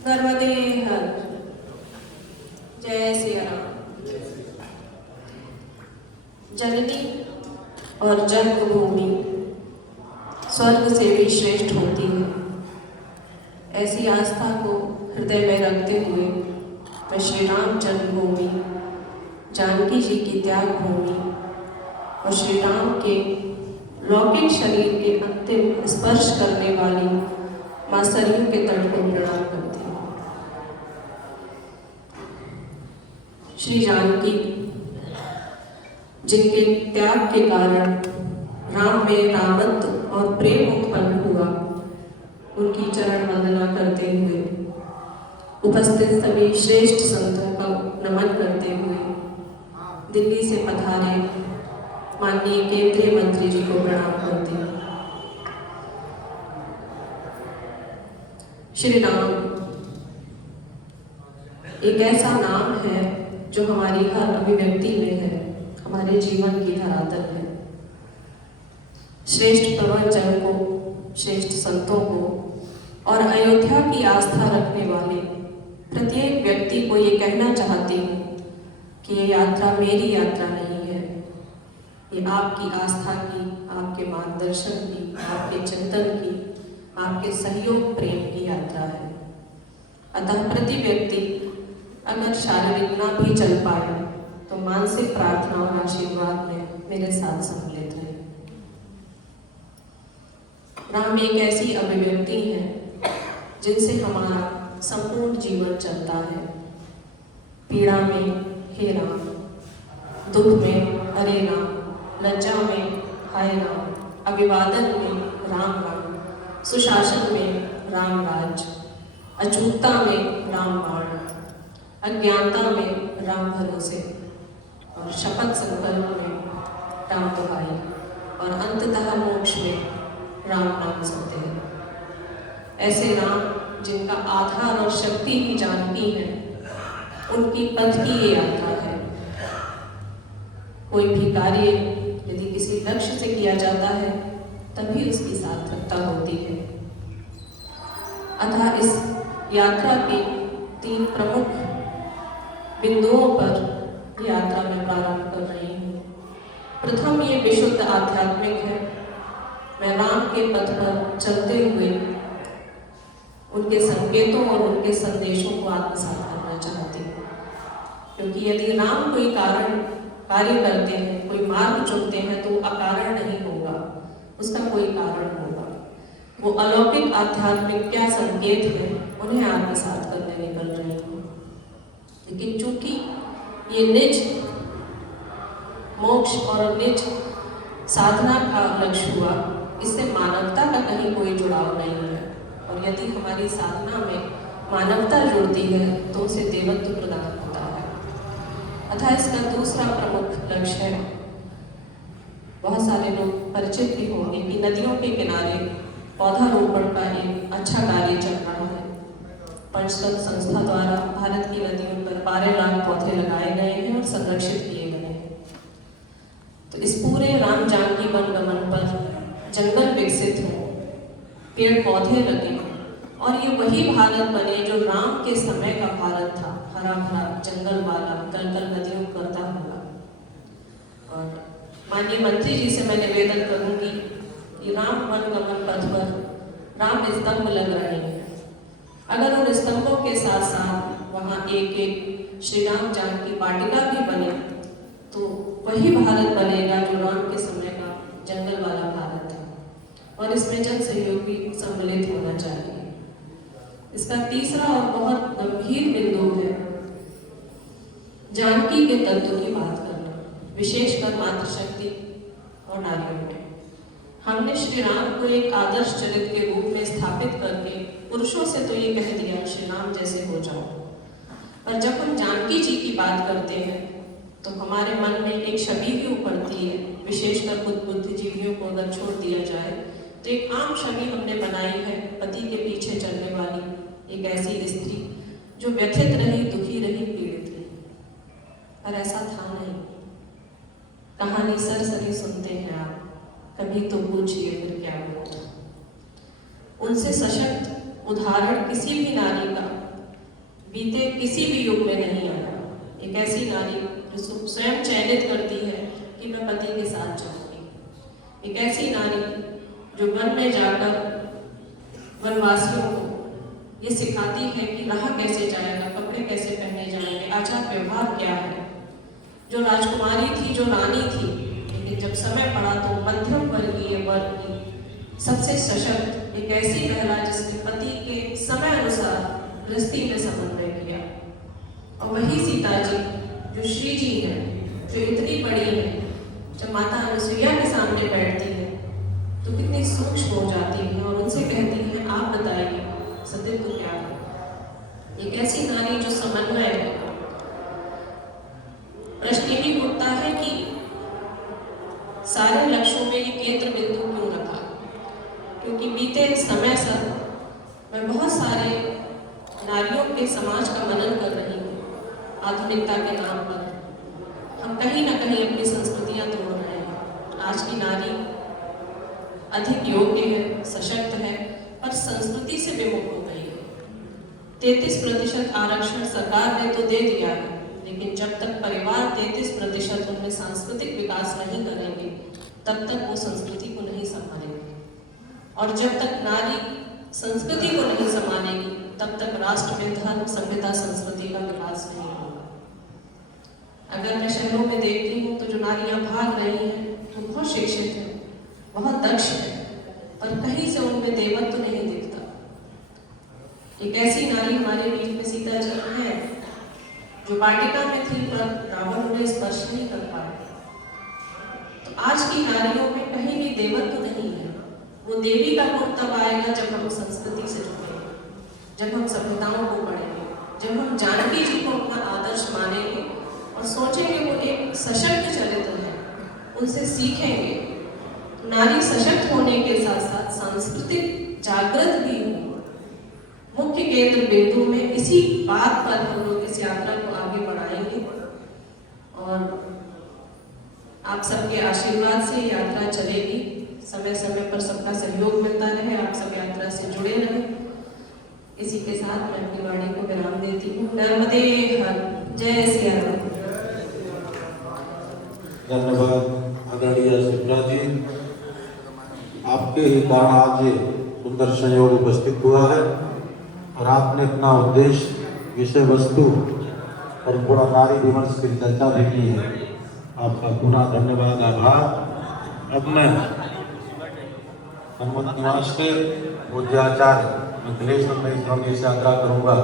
नर्मदे हर। जय सिया राम। जननी और जन्मभूमि स्वर्ग से भी श्रेष्ठ होती है। ऐसी आस्था को हृदय में रखते हुए मैं श्री राम जन्मभूमि, जानकी जी की त्याग भूमि और श्री राम के लौकिक शरीर के अंतिम स्पर्श करने वाली मां सरयू के तट को प्रणाम करती हूँ। श्री जानकी जिनके त्याग के कारण राम में रामत्व और प्रेम उत्पन्न हुआ, उनकी चरण वंदना करते हुए उपस्थित सभी श्रेष्ठ संतों का नमन करते हुए दिल्ली से पधारे माननीय केंद्रीय मंत्री जी को प्रणाम करती हूँ। श्री राम एक ऐसा नाम है जो हमारी हर अभिव्यक्ति में है, हमारे जीवन की धरातल है। श्रेष्ठ प्रवचन को, श्रेष्ठ संतों को और अयोध्या की आस्था रखने वाले प्रत्येक व्यक्ति को ये कहना चाहती हूँ कि ये यात्रा मेरी यात्रा नहीं है, ये आपकी आस्था की, आपके मार्गदर्शन की, आपके चिंतन की, आपके सहयोग प्रेम की यात्रा है। अतः प्रति व्यक्ति अगर शारीरिक ना भी चल पाए तो मानसिक प्रार्थना और आशीर्वाद में मेरे साथ सम्मिलित रहे। राम एक ऐसी अभिव्यक्ति है जिनसे हमारा संपूर्ण जीवन चलता है। पीड़ा में हे राम, दुख में अरे राम, लज्जा में हाय राम, अभिवादन में राम राम, सुशासन में राम राज, अचूकता में राम बाण, अज्ञानता में राम भरोसे और शपथ संकल्प में राम दुहाई और अंततः मोक्ष में राम नाम सत्य है। ऐसे राम जिनका आधार और शक्ति ही जानकी है, उनकी पथ की ये यात्रा है। कोई भी कार्य यदि किसी लक्ष्य से किया जाता है तभी उसकी सार्थकता होती है। अतः इस यात्रा के 3 प्रमुख बिंदुओं पर यात्रा में प्रारंभ कर रही हूँ। प्रथम ये विशुद्ध आध्यात्मिक है। मैं राम के पथ पर चलते हुए उनके संकेतों और उनके संदेशों को आत्मसात करना चाहती हूँ, क्योंकि यदि राम कोई कार्य करते हैं, कोई मार्ग चुनते हैं तो अकारण नहीं होगा, उसका कोई कारण होगा। वो अलौकिक आध्यात्मिक क्या संकेत है, उन्हें आत्मसात करने निकल रही हूँ। लेकिन चूंकि ये निज मोक्ष और निज साधना का लक्ष्य हुआ, इससे मानवता का कहीं कोई जुड़ाव नहीं है। और यदि हमारी साधना में मानवता जुड़ती है तो उसे देवत्व प्रदान होता है। अतः इसका दूसरा प्रमुख लक्ष्य है, बहुत सारे लोग परिचित भी होंगे कि नदियों के किनारे पौधारोपण का एक अच्छा कार्य चल रहा है। पंचतत्व संस्था द्वारा भारत की नदियों पर 12 लाख पौधे लगाए गए हैं और संरक्षित किए गए हैं। तो इस पूरे राम जानकी वन गमन पर जंगल विकसित हो, पेड़ पौधे लगे और ये वही भारत बने जो राम के समय का भारत था, हरा भरा, जंगल वाला, कल नदियों करता हुआ। और माननीय मंत्री जी से मैं निवेदन करूंगी कि राम वन गमन पथ पर राम स्तंभ लग रहे हैं। अगर उन स्तंभों के साथ साथ वहाँ एक श्री राम जानकी वाटिका भी बने तो वही भारत बनेगा जो राम के समय का जंगल वाला भारत है। और इसमें जन सहयोग भी सम्मिलित होना चाहिए। इसका तीसरा और बहुत गंभीर बिंदु है जानकी के तत्व की बात करना, विशेषकर मातृशक्ति और नारियों में। हमने श्री राम को एक आदर्श चरित्र के रूप में स्थापित करके पुरुषों से तो ये कह दिया श्री राम जैसे हो जाओ, पर जब हम जानकी जी की बात करते हैं तो हमारे मन में एक छवि भी उभरती है। विशेषकर बुद्धिजीवियों को अगर छोड़ दिया जाए तो एक आम छवि हमने बनाई है, पति के पीछे चलने वाली एक ऐसी स्त्री जो व्यथित रही, दुखी रही, पीड़ित रही। पर ऐसा था नहीं। कहानी सरसरी सुनते हैं आप, कभी तो पूछिए फिर क्या हुआ। उनसे सशक्त उदाहरण किसी भी नारी का बीते किसी भी युग में नहीं आया। एक ऐसी नारी जो स्वयं चयनित करती है कि मैं पति के साथ जाऊंगी। एक ऐसी नारी जो वन में जाकर वनवासियों को ये सिखाती है कि रहा कैसे जाएगा, कपड़े कैसे पहने जाएंगे, आचार व्यवहार क्या है। जो राजकुमारी थी, जो रानी थी, लेकिन जब समय पड़ा तो मध्यम वर्गीय वर्ग की सबसे सशक्त एक ऐसी महिला जिसने पति के समय अनुसार गृहस्थी में समन्वय किया। और वही सीता जी जो श्री जी है, जो इतनी बड़ी है, जब माता अनुसुईया के सामने बैठती है तो कितनी सूक्ष्म हो जाती है और उनसे कहती है आप बताइए सतीत्व क्या है। एक ऐसी नारी जो समन्वय है। प्रश्न यही उठता है कि सारे लक्ष्यों में ये केंद्र बिंदु क्यों रखा, क्योंकि बीते समय से मैं बहुत सारे नारियों के समाज का मनन कर रही हूँ। आधुनिकता के नाम पर हम कहीं ना कहीं अपनी संस्कृतियां तोड़ रहे हैं। आज की नारी अधिक योग्य है, सशक्त है, पर संस्कृति से विमुख हो गई है। 33% आरक्षण सरकार ने तो दे दिया है, लेकिन जब तक परिवार 33% उनमें सांस्कृतिक विकास नहीं करेंगे तब तक वो संस्कृति को नहीं संभालेंगे। और जब तक नारी संस्कृति को नहीं संभालेगी तब तक राष्ट्र में धर्म, सभ्यता, संस्कृति का विकास नहीं होगा। अगर मैं शहरों में देखती हूँ तो जो नारियां भाग रही हैं वो बहुत शिक्षित है, बहुत दक्ष है, पर कहीं से उनमें देवत्व तो नहीं दिखता। एक ऐसी नारी हमारे बीच में सीता जी हैं जो वाटिका में थी पर रावण उन्हें स्पर्श नहीं कर पाए। तो आज की नारियों में कहीं भी देवत्व तो नहीं है। वो देवी का गुण तब आएगा जब हम संस्कृति से जुड़ेंगे, जब हम सभ्यताओं को पढ़ेंगे, जब हम जानकी जी को अपना आदर्श मानेंगे और सोचेंगे वो एक सशक्त चरित्र है, उनसे सीखेंगे। नारी सशक्त होने के साथ साथ सांस्कृतिक जागृत भी हो। मुख्य केंद्र बिंदु में इसी बात पर हम लोग इस यात्रा को आगे बढ़ाएंगे और आप सबके आशीर्वाद से यात्रा चलेगी। समय समय पर सबका सहयोग मिलता रहे, आप सब यात्रा से जुड़े रहें। इसी के साथ मैं अपनी वाणी को विराम देती हूँ। नर्मदे हर, जय सिया राम। धन्यवाद आदरणीय सुब्रा जी, आपके ही कारण आज ये सुंदर संयोग उपस्थित हुआ है और आपने अपना उद्देश्य, विषय वस्तु और पूरा नारी विमर्श की चर्चा भी की है। आपका पुनः धन्यवाद, आभार। अब मैं हनुमत निवास के पूज्याचार्य मिथिलेश्वर में इस यात्रा करूँगा।